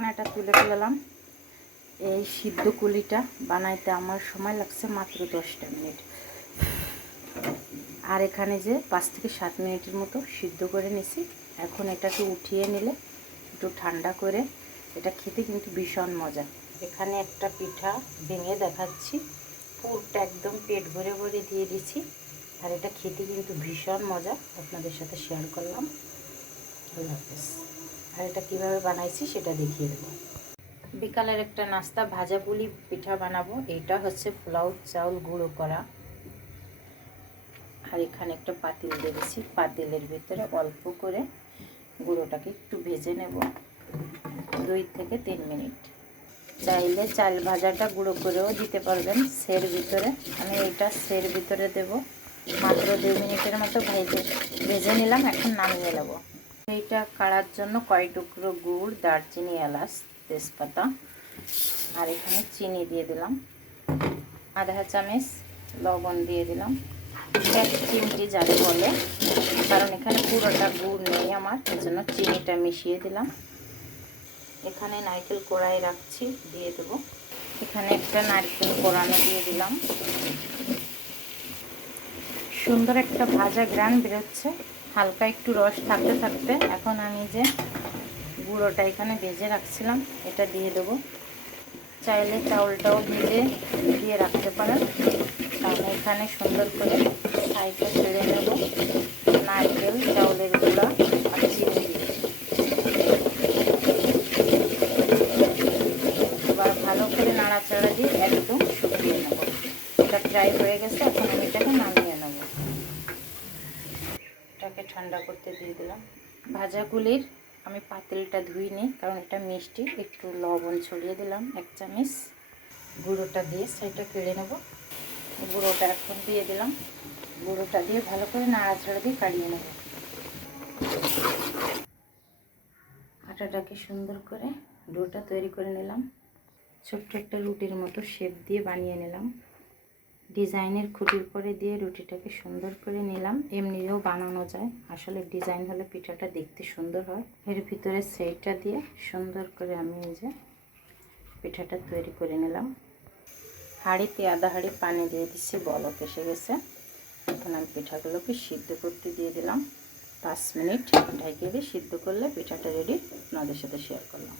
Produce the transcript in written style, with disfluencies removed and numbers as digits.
ঢাকনাটা তুলে ফেলাম। এই সিদ্ধ কুলিটা বানাইতে আমার সময় লাগছে মাত্র 10টা মিনিট। আর এখানে যে 5 থেকে 7 মিনিটের মতো সিদ্ধ করে নিছি। এখন এটাকে উঠিয়ে নিলে একটু ঠান্ডা করে এটা খেতে কিন্তু ভীষণ মজা। এখানে একটা পিঠা ভেঙে দেখাচ্ছি। পুরটা একদম পেট ভরে ভরে দিয়ে দিচ্ছি। আর এটা খেতে কিন্তু ভীষণ মজা, আপনাদের সাথে শেয়ার করলাম। আল্লাহ হাফেজ। আর এটা কীভাবে বানাইছি সেটা দেখিয়ে দেবো। বিকালের একটা নাস্তা ভাজা পুলি পিঠা বানাবো। এটা হচ্ছে পোলাও চাউল গুঁড়ো করা। আর এখানে একটা পাতিল দিয়েছি, পাতিলের ভিতরে অল্প করে গুঁড়োটাকে একটু ভেজে নেব 2 থেকে 3 মিনিট। চাইলে চাল ভাজাটা গুঁড়ো করেও দিতে পারবেন সের ভিতরে। আমি এটা সের ভিতরে দেব। মাত্র 2 মিনিটের মতো ভেজে নিলাম। এখন নামিয়ে নেব। এইটা কাড়ার জন্য কয় টুকরো গুড়, দারচিনি, এলাচ, তেজপাতা আর এখানে চিনি দিয়ে দিলাম। আধা চামচ লবণ দিয়ে দিলাম। 1 চিমটি যাকে বলে, কারণ এখানে পুরোটা গুড় নেই আমার, এজন্য চিনিটা মিশিয়ে দিলাম। এখানে নারকেল কোড়াই রাখছি, দিয়ে দেবো। এখানে একটা নারকেল কোড়ানো দিয়ে দিলাম। সুন্দর একটা ভাজা গ্রান বেরোচ্ছে, হালকা একটু রস থাকতে থাকতে এখন আমি যে গুঁড়োটা এখানে ভেজে রাখছিলাম এটা দিয়ে দেবো। চাইলে চাউলটাও ভেজে দিয়ে রাখতে পারেন। আমি এখানে সুন্দর করে সাইডটা ছেড়ে নেব নারকেল, চাউলের গুঁড়া আর চিনি দিয়ে। এবার ভালো করে নাড়াচাড়া দিয়ে একদম শুকিয়ে নেব। এটা ফ্রাই হয়ে গেছে, এখন আমি এটাকে নামিয়ে নেব। এটাকে ঠান্ডা করতে দিয়ে দিলাম। ভাজাগুলির আমি পাতিলটা ধুইনি, কারণ এটা মিষ্টি। একটু লবণ ছড়িয়ে দিলাম 1 চামচ। গুঁড়োটা দিয়ে সেটা কেড়ে নেব। গুঁড়োটা এখন দিয়ে দিলাম। গুঁড়োটা দিয়ে ভালো করে নাড়াচাড়া দিয়ে কাড়িয়ে নেব। আটাটাকে সুন্দর করে ডোটা তৈরি করে নিলাম। ছোট্ট একটা রুটির মতো শেপ দিয়ে বানিয়ে নিলাম। ডিজাইনের খুঁটির পরে দিয়ে রুটিটাকে সুন্দর করে নিলাম। এমনিও বানানো যায়, আসলে ডিজাইন হলে পিঠাটা দেখতে সুন্দর হয়। এর ভিতরে সেইটা দিয়ে সুন্দর করে আমি এই যে পিঠাটা তৈরি করে নিলাম। হাঁড়িতে আধা হাঁড়ি পানি দিয়ে দিচ্ছি, বলক এসে গেছে। এখন আমি পিঠাগুলোকে সিদ্ধ করতে দিয়ে দিলাম। 5 মিনিট ঢেকে দিয়ে সিদ্ধ করলে পিঠাটা রেডি। আপনাদের সাথে শেয়ার করলাম।